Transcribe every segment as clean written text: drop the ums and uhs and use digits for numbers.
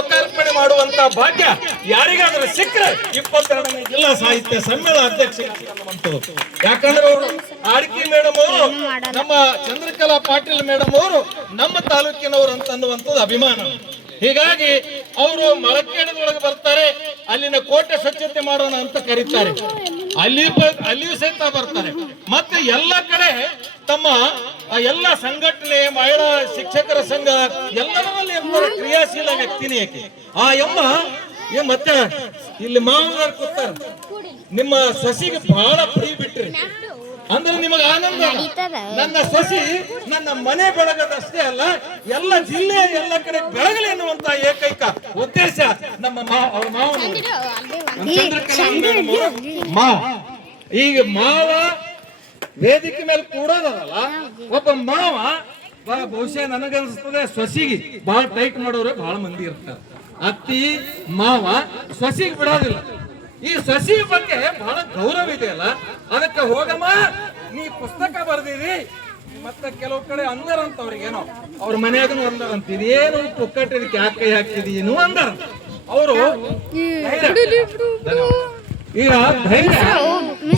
ಲೋಕಾರ್ಪಣೆ ಮಾಡುವಂತ ಭಾಗ್ಯ ಯಾರಿಗಾದ್ರೂ ಸಿಕ್ಕರೆ 22ನೇ ಜಿಲ್ಲಾ ಸಾಹಿತ್ಯ ಸಮ್ಮೇಳನ ಅಧ್ಯಕ್ಷ ಅನ್ನುವಂಥದ್ದು. ಯಾಕಂದ್ರೆ ಅವರು ಆರ್ಕಿ ಮೇಡಮ್ ಅವರು ನಮ್ಮ ಚಂದ್ರಕಲಾ ಪಾಟೀಲ್ ಮೇಡಮ್ ಅವರು ನಮ್ಮ ತಾಲೂಕಿನವರು ಅಂತ ಅನ್ನುವಂಥದ್ದು ಅಭಿಮಾನ. ಹೀಗಾಗಿ ಅವರು ಮಳಕೇಡದೊಳಗೆ ಬರ್ತಾರೆ, ಅಲ್ಲಿನ ಕೋಟೆ ಸ್ವಚ್ಛತೆ ಮಾಡೋಣ ಅಂತ ಕರೀತಾರೆ, ಅಲ್ಲಿಯೂ ಸಹಿತ ಬರ್ತಾರೆ. ಮತ್ತೆ ಎಲ್ಲ ಕಡೆ ತಮ್ಮ ಎಲ್ಲ ಸಂಘಟನೆ, ಮಹಿಳಾ ಶಿಕ್ಷಕರ ಸಂಘ ಎಲ್ಲರಲ್ಲಿ ಕ್ರಿಯಾಶೀಲ ವ್ಯಕ್ತಿನೇ ಯಾಕೆ ಆ ಎಮ್ಮ ಮತ್ತೆ ಇಲ್ಲಿ ಮಾವನವ್ರು ಕೂತಾರ, ನಿಮ್ಮ ಸೊಸಿಗೆ ಬಹಳ ಪ್ರೀ ಬಿಟ್ರಿ ಅಂದ್ರೆ ನಿಮಗೆ ಆನಂದ. ನನ್ನ ಸೊಸಿ ನನ್ನ ಮನೆ ಬೆಳಗದಷ್ಟೇ ಅಲ್ಲ, ಎಲ್ಲ ಜಿಲ್ಲೆ ಎಲ್ಲ ಕಡೆ ಬೆಳಗಲಿ ಎನ್ನುವಂತ ಏಕೈಕ ಉದ್ದೇಶ ನಮ್ಮ ಅವ್ರ ಮಾವ. ಈಗ ಮಾವ ವೇದಿಕೆ ಮೇಲೆ ಕೂಡೋದಲ್ಲ, ಒಬ್ಬ ಮಾವ ಬಹುಶಃ ನನಗನ್ಸ್ತದೆ ಸೊಸಿಗೆ ಬಹಳ ಟೈಟ್ ಮಾಡೋರು ಬಹಳ ಮಂದಿ ಇರ್ತಾರೆ. ಅತ್ತಿ ಮಾವ ಸೊಸಿಗೆ ಬಿಡೋದಿಲ್ಲ. ಈ ಸಸಿ ಬಗ್ಗೆ ಬಹಳ ಗೌರವ ಇದೆಯಲ್ಲ, ಅದಕ್ಕೆ ಹೋಗಮ್ಮ ನೀ ಪುಸ್ತಕ ಬರ್ದಿರಿ. ಮತ್ತೆ ಕೆಲವು ಕಡೆ ಅಂದರಂತ ಅವ್ರಿಗೇನೋ ಅವ್ರ ಮನೆಯಾಗನು ಅಂದರಂತೀರಿ, ಏನು ಪುಕ್ಕಟ್ ಇದಕ್ಕೆ ಯಾಕೆ ಕೈ ಹಾಕ್ತಿದೀನು ಅಂದರ ಅವರು. ಈಗ ಧೈರ್ಯ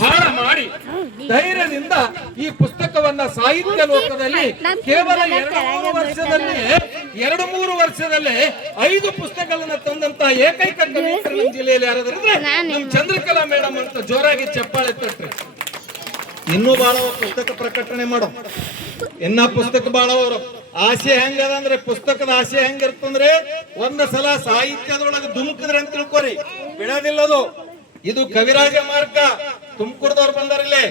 ಬಹಳ ಮಾಡಿ ಧೈರ್ಯದಿಂದ ಈ ಪುಸ್ತಕವನ್ನ ಸಾಹಿತ್ಯ ಲೋಕದಲ್ಲಿ ಕೇವಲ 2-3 ವರ್ಷದಲ್ಲೇ 5 ಪುಸ್ತಕಗಳನ್ನ ತಂದಂತ ಏಕೈಕ ಕವಿಯತ್ರಿ ನಮ್ಮ ಜಿಲ್ಲೆಯಲ್ಲಿ ಯಾರಾದ್ರಿದ್ರೆ ನಮ್ ಚಂದ್ರಕಲಾ ಮೇಡಮ್ ಅಂತ ಜೋರಾಗಿ ಚಪ್ಪಾಳೆ ತಟ್ರಿ. ಇನ್ನೂ ಬಹಳ ಪುಸ್ತಕ ಪ್ರಕಟಣೆ ಮಾಡೋ, ಇನ್ನ ಪುಸ್ತಕ ಬಹಳ ಅವರು ಆಸೆ ಹೆಂಗದ ಅಂದ್ರೆ, ಪುಸ್ತಕದ ಆಸೆ ಹೆಂಗಿರ್ತಂದ್ರೆ ಒಂದು ಸಲ ಸಾಹಿತ್ಯದೊಳಗೆ ಧುಮುಕಿದ್ರೆ ಅಂತ ತಿಳ್ಕೊರಿ, ಬಿಡೋದಿಲ್ಲದು. ಇದು ಕವಿರಾಜ ಮಾರ್ಗ, ತುಮಕೂರದವ್ರು ಬಂದಾರಿಲ್ಲೇ,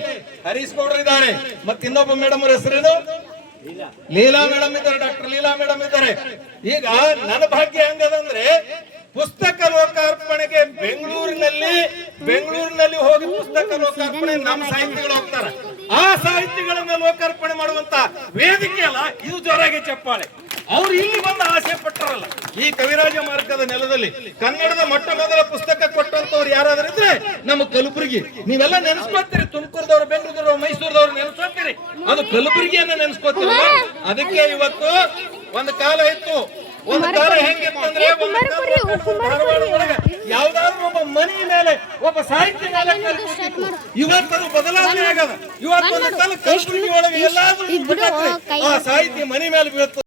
ಹರೀಶ್ ಗೌಡ್ರು ಇದ್ದಾರೆ, ಮತ್ತೆ ಇನ್ನೊಬ್ಬ ಮೇಡಮ್ ಅವ್ರ ಹೆಸರೇನು ಲೀಲಾ ಮೇಡಮ್ ಇದ್ದಾರೆ, ಡಾಕ್ಟರ್ ಲೀಲಾ ಮೇಡಮ್ ಇದ್ದಾರೆ. ಈಗ ನನ್ನ ಭಾಗ್ಯ ಹೆಂಗದಂದ್ರೆ ಪುಸ್ತಕ ಲೋಕಾರ್ಪಣೆಗೆ ಬೆಂಗಳೂರಿನಲ್ಲಿ ಹೋಗಿ ಪುಸ್ತಕ ಲೋಕಾರ್ಪಣೆ ನಮ್ಮ ಸಾಹಿತಿಗಳು ಹೋಗ್ತಾರೆ. ಆ ಸಾಹಿತಿಗಳನ್ನ ಲೋಕಾರ್ಪಣೆ ಮಾಡುವಂತ ವೇದಿಕೆ ಅಲ್ಲ ಇದು, ಜೋರಾಗಿ ಚಪ್ಪಾಳೆ. ಅವ್ರು ಇಲ್ಲಿ ಬಂದು ಆಸೆ ಪಟ್ಟರಲ್ಲ, ಈ ಕವಿರಾಜ ಮಾರ್ಗದ ನೆಲದಲ್ಲಿ ಕನ್ನಡದ ಮೊಟ್ಟ ಮೊದಲ ಪುಸ್ತಕ ಕೊಟ್ಟಂತವ್ರು ಯಾರಾದ್ರೂ ಇದ್ರೆ ನಮ್ಮ ಕಲಬುರಗಿ. ನೀವೆಲ್ಲ ನೆನೆಸ್ಕೊತೀರಿ, ತುಮಕೂರದವ್ರು, ಬೆಂಗಳೂರದವ್ರು, ಮೈಸೂರದವ್ರು ನೆನೆಸ್ಕೊತೀರಿ, ಅದು ಕಲಬುರಗಿಯನ್ನ ನೆನೆಸ್ಕೊತೀರಲ್ಲ. ಅದಕ್ಕೆ ಇವತ್ತು ಒಂದು ಕಾಲ ಇತ್ತು, ಒಂದು ಕಾಲ ಹೆಂಗಿತ್ತಂದ್ರೆ ಯಾವ್ದಾದ್ರು ಒಬ್ಬ ಮನಿ ಮೇಲೆ ಒಬ್ಬ ಸಾಹಿತ್ಯ ಮೇಲೆ ಇವತ್ತದು ಬದಲಾವಣೆ ಆಗದ. ಇವತ್ತೊಂದು ಕಾಲ ಕಲಬುರಗಿ ಒಳಗೆ ಎಲ್ಲಾದ್ರೂ ಆ ಸಾಹಿತ್ಯ ಮನಿ ಮೇಲೆ ಬೀಳ್ತದೆ.